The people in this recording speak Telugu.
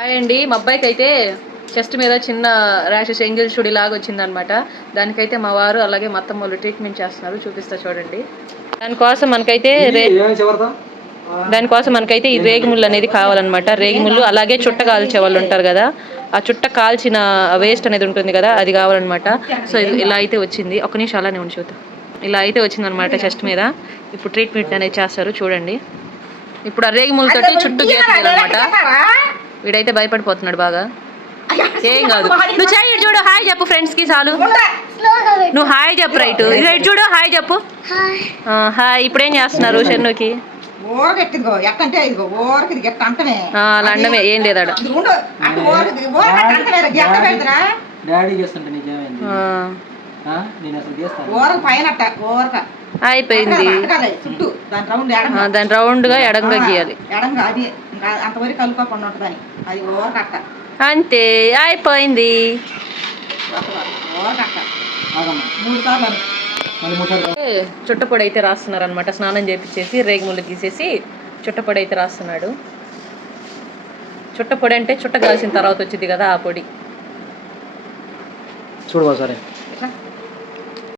హాయ్ అండి. మా అబ్బాయికి అయితే చెస్ట్ మీద చిన్న ర్యాషెస్ ఏంజల్ షుడి లాగా వచ్చిందనమాట. దానికైతే మా వారు అలాగే మా అత్తమ్మ వాళ్ళు ట్రీట్మెంట్ చేస్తున్నారు. చూపిస్తా చూడండి. దానికోసం మనకైతే ఈ రేగి ముళ్ళు అనేది కావాలన్నమాట. రేగి ముళ్ళు అలాగే చుట్ట కాల్చే వాళ్ళు ఉంటారు కదా, ఆ చుట్ట కాల్చిన వేస్ట్ అనేది ఉంటుంది కదా, అది కావాలన్నమాట. సో ఇలా అయితే వచ్చింది. ఒక నిమిషం అలానే ఉండి చూద్దాం. ఇలా అయితే వచ్చిందనమాట చెస్ట్ మీద. ఇప్పుడు ట్రీట్మెంట్ అనేది చేస్తారు చూడండి. ఇప్పుడు ఆ రేగి ముళ్ళతోటి చుట్టూ గీతారనమాట. వీడైతే భయపడిపోతున్నాడు బాగా. ఏం కాదు, నువ్వు చేయి చూడు, హాయ్ చెప్పు ఫ్రెండ్స్ కి చాలు. నువ్వు హాయ్ చెప్పు. రైట్ చూడు, హాయ్ చెప్పు. హాయ్. ఇప్పుడు ఏం చేస్తున్నారు షన్నుకి? అలా అండమే, ఏం లేదా అయిపోయింది. దాని రౌండ్ గా ఎడంగా గీయాలి అంతే, అయిపోయింది. చుట్టపొడి అయితే రాస్తున్నారు అనమాట. స్నానం చేపించేసి రేగిముళ్ళు గీసేసి చుట్టపొడి అయితే రాస్తున్నాడు. చుట్టపొడి అంటే చుట్ట కాల్సిన తర్వాత వచ్చింది కదా, ఆ పొడి. చూడు సరే.